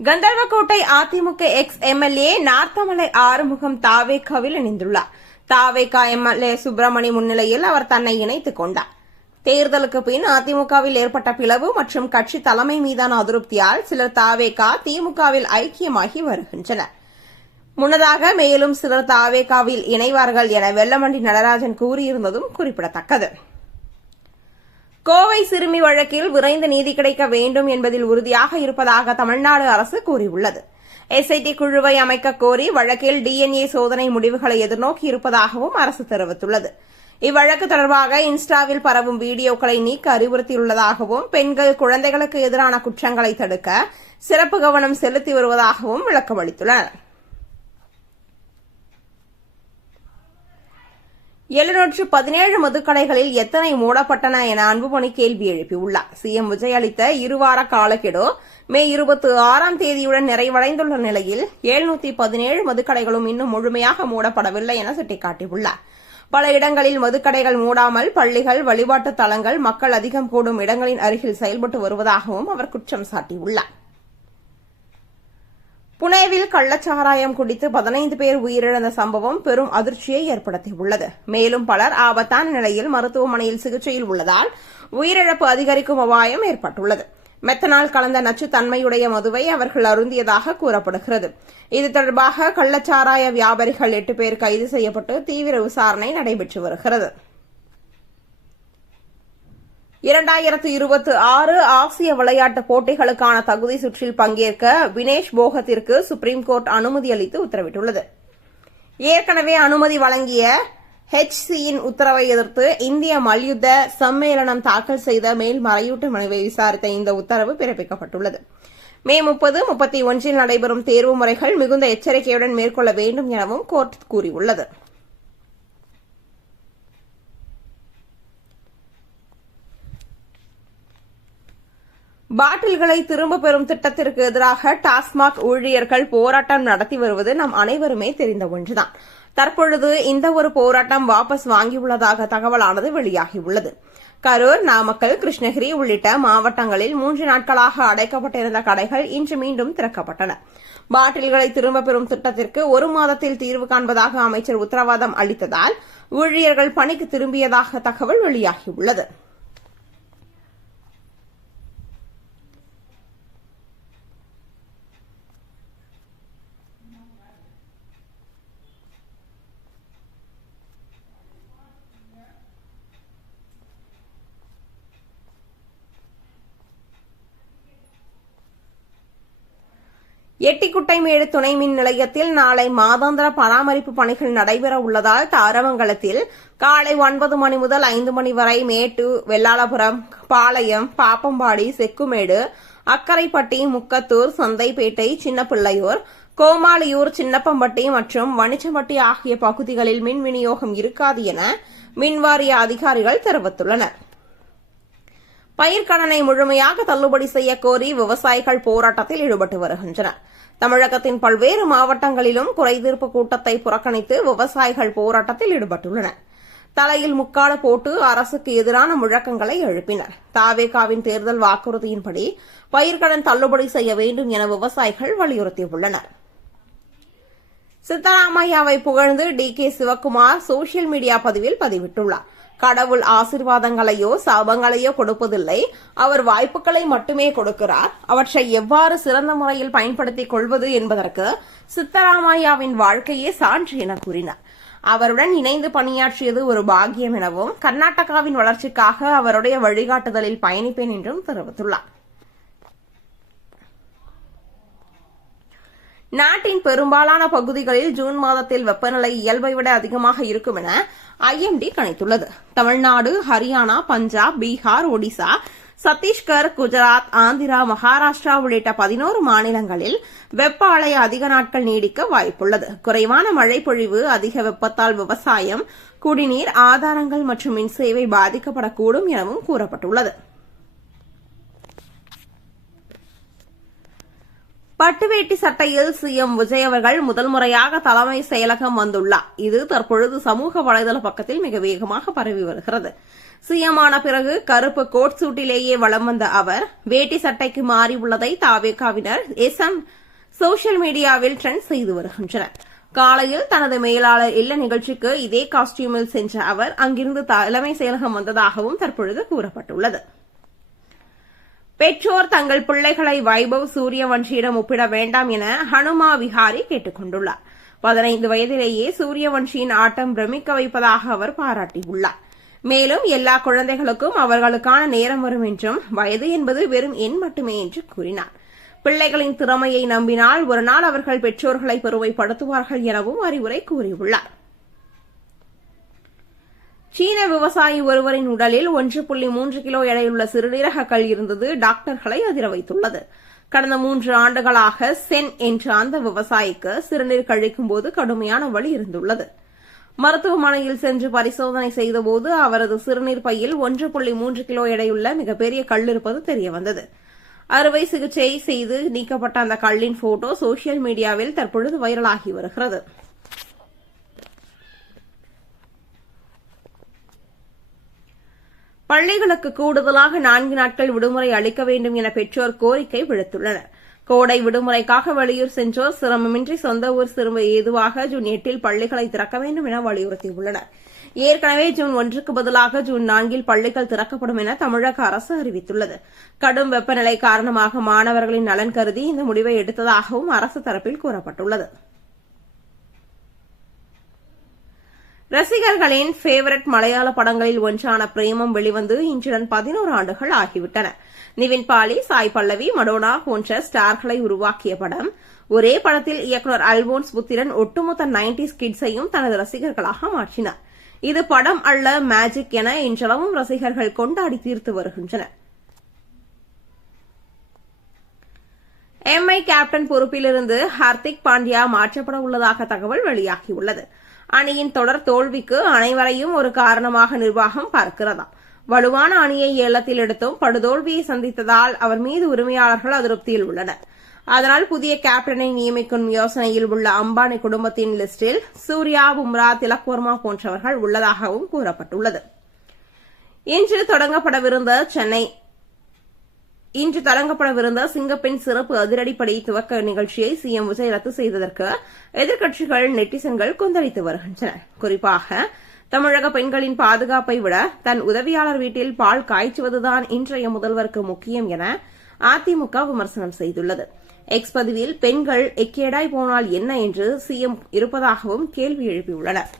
Gandarvakottai AIADMK ex MLA Narthamalai Arumugam தாவேகாவில் இணைந்துள்ளார். TVK MLA Subramani முன்னிலையில் அவர் தன்னை இணைத்துக் கொண்டார். தேர்தலுக்கு பின் அதிமுகவில் ஏற்பட்ட பிளவு மற்றும் கட்சி தலைமை மீதான அதிருப்தியால் சிலர் தாவேகா திமுகவில் ஐக்கியமாகி வருகின்றனர். முன்னதாக மேலும் சிலர் தாவேகாவில் இணைவார்கள் என வெல்லமண்டி நடராஜன் கூறியிருந்ததும் குறிப்பிடத்தக்கது. கோவை சிறுமி வழக்கில் விரைந்து நீதி கிடைக்க வேண்டும் என்பதில் உறுதியாக இருப்பதாக தமிழ்நாடு அரசு கூறியுள்ளது. எஸ்ஐடி குழுவை அமைக்க கோரி வழக்கில் டிஎன்ஏ சோதனை முடிவுகளை எதிர்நோக்கி இருப்பதாகவும் அரசு தெரிவித்துள்ளது. இவ்வழக்கு தொடர்பாக இன்ஸ்டாவில் பரவும் வீடியோக்களை நீக்க அறிவுறுத்தியுள்ளதாகவும் பெண்கள் குழந்தைகளுக்கு எதிரான குற்றங்களை தடுக்க சிறப்பு கவனம் செலுத்தி வருவதாகவும் விளக்கம் அளித்துள்ளனர். 717 மதுக்கடைகளில் எத்தனை மூடப்பட்டன என அன்புமணி கேள்வி எழுப்பியுள்ளார். சிஎம் விஜய் அளித்த இருவார காலக்கெடு மே 26ஆம் தேதியுடன் நிறைவடைந்துள்ள நிலையில் 717 மதுக்கடைகளும் இன்னும் முழுமையாக மூடப்படவில்லை என சுட்டிக்காட்டியுள்ளார். பல இடங்களில் மதுக்கடைகள் மூடாமல் பள்ளிகள், வழிபாட்டு தலங்கள், மக்கள் அதிகம் கூடும் இடங்களின் அருகில் செயல்பட்டு வருவதாகவும் அவர் குற்றம் சாட்டியுள்ளார். புனேவில் கள்ளச்சாராயம் குடித்து 15 பேர் உயிரிழந்த சம்பவம் பெரும் அதிர்ச்சியை ஏற்படுத்தியுள்ளது. மேலும் பலர் ஆபத்தான நிலையில் மருத்துவமனையில் சிகிச்சையில் உள்ளதால் உயிரிழப்பு அதிகரிக்கும் அபாயம் ஏற்பட்டுள்ளது. மெத்தனால் கலந்த நச்சுத்தன்மையுடைய மதுவை அவர்கள் அருந்தியதாக கூறப்படுகிறது. இது தொடர்பாக கள்ளச்சாராய வியாபாரிகள் 8 பேர் கைது செய்யப்பட்டு தீவிர விசாரணை நடைபெற்று வருகிறது. 2026 ஆசிய விளையாட்டுப் போட்டிகளுக்கான தகுதி சுற்றில் பங்கேற்க வினேஷ் போகத்திற்கு சுப்ரீம் கோர்ட் அனுமதி அளித்து உத்தரவிட்டுள்ளது. ஏற்கனவே அனுமதி வழங்கிய HCயின் உத்தரவை எதிர்த்து இந்திய மல்யுத்த சம்மேளனம் தாக்கல் செய்த மேல்முறையீட்டு மனுவை விசாரித்த இந்த உத்தரவு பிறப்பிக்கப்பட்டுள்ளது. மே 30, 31 நடைபெறும் தேர்வு முறைகள் மிகுந்த எச்சரிக்கையுடன் மேற்கொள்ள வேண்டும் எனவும் கோர்ட் கூறியுள்ளது. பாட்டில்களை திரும்ப பெறும் திட்டத்திற்கு எதிராக டாஸ்மாக் ஊழியர்கள் போராட்டம் நடத்தி வருவது நம் அனைவருமே தெரிந்த ஒன்றுதான். தற்பொழுது இந்த ஒரு போராட்டம் வாபஸ் வாங்கியுள்ளதாக தகவலானது வெளியாகியுள்ளது. கரூர், நாமக்கல், கிருஷ்ணகிரி உள்ளிட்ட மாவட்டங்களில் 3 நாட்களாக அடைக்கப்பட்டிருந்த கடைகள் இன்று மீண்டும் திறக்கப்பட்டன. பாட்டில்களை திரும்ப பெறும் திட்டத்திற்கு 1 மாதத்தில் தீர்வு காண்பதாக அமைச்சர் உத்தரவாதம் அளித்ததால் ஊழியர்கள் பணிக்கு திரும்பியதாக தகவல் வெளியாகியுள்ளது. எட்டிக்குட்டைமேடு துணை மின் நிலையத்தில் நாளை மாதாந்திர பராமரிப்பு பணிகள் நடைபெற உள்ளதால் தாரமங்கலத்தில் காலை 9 மணி முதல் 5 மணி வரை மேட்டு, வெள்ளாளபுரம், பாளையம், பாப்பம்பாடி, செக்குமேடு, அக்கரைப்பட்டி, முக்கத்தூர், சந்தைப்பேட்டை, சின்னப்பிள்ளையூர், கோமாளியூர், சின்னப்பம்பட்டி மற்றும் வணிச்சம்பட்டி ஆகிய பகுதிகளில் மின் விநியோகம் இருக்காது என மின்வாரிய அதிகாரிகள் தெரிவித்துள்ளனர். பயிர்க்கடனை முழுமையாக தள்ளுபடி செய்ய கோரி விவசாயிகள் போராட்டத்தில் ஈடுபட்டு வருகின்றனர். தமிழகத்தின் பல்வேறு மாவட்டங்களிலும் குறைதீர்ப்பு கூட்டத்தை புறக்கணித்து விவசாயிகள் போராட்டத்தில் ஈடுபட்டுள்ளனர். தலையில் முக்கால போட்டு அரசுக்கு எதிரான முழக்கங்களை எழுப்பினர். தாவேகாவின் தேர்தல் வாக்குறுதியின்படி பயிர்க்கடன் தள்ளுபடி செய்ய வேண்டும் என விவசாயிகள் வலியுறுத்தியுள்ளனர். சித்தராமையாவை புகழ்ந்து DK சிவக்குமார் சோசியல் மீடியா பதிவில் பதிவிட்டுள்ளார். கடவுள் ஆசீர்வாதங்களையோ சாபங்களையோ கொடுப்பதில்லை, அவர் வாய்ப்புகளை மட்டுமே கொடுக்கிறார். அவற்றை எவ்வாறு சிறந்த முறையில் பயன்படுத்திக் கொள்வது என்பதற்கு சித்தராமையாவின் வாழ்க்கையே சான்று என கூறினார். அவருடன் இணைந்து பணியாற்றியது ஒரு பாக்கியம் எனவும் கர்நாடகாவின் வளர்ச்சிக்காக அவருடைய வழிகாட்டுதலில் பயணிப்பேன் என்றும் தெரிவித்துள்ளார். நாட்டின் பெரும்பாலான பகுதிகளில் ஜூன் மாதத்தில் வெப்பநிலை இயல்பை விட அதிகமாக இருக்கும் என IMD கணித்துள்ளது. தமிழ்நாடு, ஹரியானா, பஞ்சாப், பீகார், ஒடிசா, சத்தீஸ்கர், குஜராத், ஆந்திரா, மகாராஷ்டிரா உள்ளிட்ட 11 மாநிலங்களில் வெப்ப அலை அதிக நாட்கள் நீடிக்க வாய்ப்புள்ளது. குறைவான மழை பொழிவு, அதிக வெப்பத்தால் விவசாயம், குடிநீர் ஆதாரங்கள் மற்றும் மின்சேவை பாதிக்கப்படக்கூடும் எனவும் கூறப்பட்டுள்ளது. பட்டுவேட்டி சட்டையில் CM விஜய் அவர்கள் முதல் முறையாக தலைமை செயலகம் வந்துள்ளார். இது தற்பொழுது சமூக வலைதள பக்கத்தில் மிக வேகமாக பரவி வருகிறது. சிஎமான பிறகு கருப்பு கோட் சூட்டிலேயே வலம் வந்த அவர் வேட்டி சட்டைக்கு மாறியுள்ளதை தாவேகாவினர் சோசியல் மீடியாவில் ட்ரெண்ட் செய்து வருகின்றனர். காலையில் தனது மேலாளர் இல்ல நிகழ்ச்சிக்கு இதே காஸ்டியூமில் சென்ற அவர் அங்கிருந்து தலைமை செயலகம் வந்ததாகவும் தற்பொழுது கூறப்பட்டுள்ளது. பெற்றோர் தங்கள் பிள்ளைகளை வைபவ் சூரியவன்ஷியிடம் ஒப்பிட வேண்டாம் என ஹனுமா விஹாரி கேட்டுக் கொண்டுள்ளார். 15 வயதிலேயே சூரியவன்ஷியின் ஆட்டம் பிரமிக்க வைப்பதாக அவர் பாராட்டியுள்ளார். மேலும் எல்லா குழந்தைகளுக்கும் அவர்களுக்கான நேரம் வரும் என்றும் வயது என்பது வெறும் எண் மட்டுமே என்று கூறினார். பிள்ளைகளின் திறமையை நம்பினால் ஒருநாள் அவர்கள் பெற்றோர்களை பெருமைப்படுத்துவார்கள் எனவும் அறிவுரை கூறியுள்ளார். சீன விவசாயி ஒருவரின் உடலில் 1.3 கிலோ எடையுள்ள சிறுநீரக கல் இருந்தது டாக்டர்களை அதிர வைத்துள்ளது. கடந்த 3 ஆண்டுகளாக சென் என்ற அந்த விவசாயிக்கு சிறுநீர் கழிக்கும்போது கடுமையான வலி இருந்துள்ளது. மருத்துவமனையில் சென்று பரிசோதனை செய்தபோது அவரது சிறுநீர் பையில் 1.3 கிலோ எடையுள்ள மிகப்பெரிய கல் இருப்பது தெரியவந்தது. அறுவை சிகிச்சை செய்து நீக்கப்பட்ட அந்த கல்லின் போட்டோ சோசியல் மீடியாவில் தற்பொழுது வைரலாகி வருகிறது. பள்ளிகளுக்கு கூடுதலாக 4 நாட்கள் விடுமுறை அளிக்க வேண்டும் என பெற்றோர் கோரிக்கை விடுத்துள்ளனர். கோடை விடுமுறைக்காக வெளியூர் சென்றோர் சிரமமின்றி சொந்த ஊர் திரும்ப ஏதுவாக ஜூன் 8 பள்ளிகளை திறக்க வேண்டும் என வலியுறுத்தியுள்ளனர். ஏற்கனவே ஜூன் 1க்கு பதிலாக ஜூன் 4 பள்ளிகள் திறக்கப்படும் என தமிழக அரசு அறிவித்துள்ளது. கடும் வெப்பநிலை காரணமாக மாணவர்களின் நலன் கருதி இந்த முடிவை எடுத்ததாகவும் அரசு தரப்பில் கூறப்பட்டுள்ளது. ரசிகர்களின் ஃபேவரட் மலையாள படங்களில் ஒன்றான பிரேமம் வெளிவந்து இன்றுடன் 11 ஆண்டுகள் ஆகிவிட்டன. நிவின் பாலி, சாய் பல்லவி, மடோனா போன்ற ஸ்டார்களை உருவாக்கிய படம். ஒரே படத்தில் இயக்குநர் அல்போன்ஸ் புத்திரன் ஒட்டுமொத்த 90s கிட்ஸையும் தனது ரசிகர்களாக மாற்றினார். இது படம் அல்ல மேஜிக் என இன்றளவும் ரசிகர்கள் கொண்டாடி தீர்த்து வருகின்றனர். எம்ஐ கேப்டன் பொறுப்பிலிருந்து ஹர்திக் பாண்டியா மாற்றப்பட உள்ளதாக தகவல் வெளியாகியுள்ளது. அணியின் தொடர் தோல்விக்கு அனைவரையும் ஒரு காரணமாக நிர்வாகம் பார்க்கிறதா? வலுவான அணியை ஏலத்தில் எடுத்தும் படுதோல்வியை சந்தித்ததால் அவர் மீது உரிமையாளர்கள் அதிருப்தியில் உள்ளனர். அதனால் புதிய கேப்டனை நியமிக்கும் யோசனையில் உள்ள அம்பானி குடும்பத்தின் லிஸ்டில் சூர்யா, பும்ரா, திலக் வர்மா போன்றவர்கள் உள்ளதாகவும் கூறப்பட்டுள்ளது. இன்று தொடங்கப்படவிருந்த சிங்கப்பெண் சிறப்பு அதிரடிப்படை துவக்க நிகழ்ச்சியை சிஎம் விஜய் ரத்து செய்ததற்கு எதிர்க்கட்சிகள், நெட்டிசன்கள் கொந்தளித்து வருகின்றனர். குறிப்பாக தமிழக பெண்களின் பாதுகாப்பை விட தன் உதவியாளர் வீட்டில் பால் காய்ச்சுவதுதான் இன்றைய முதல்வருக்கு முக்கியம் என அதிமுக விமர்சனம் செய்துள்ளது. எக்ஸ் பதிவில் பெண்கள் எக்கேடாய் போனால் என்ன என்று சிஎம் இருப்பதாகவும் கேள்வி எழுப்பியுள்ளனர்.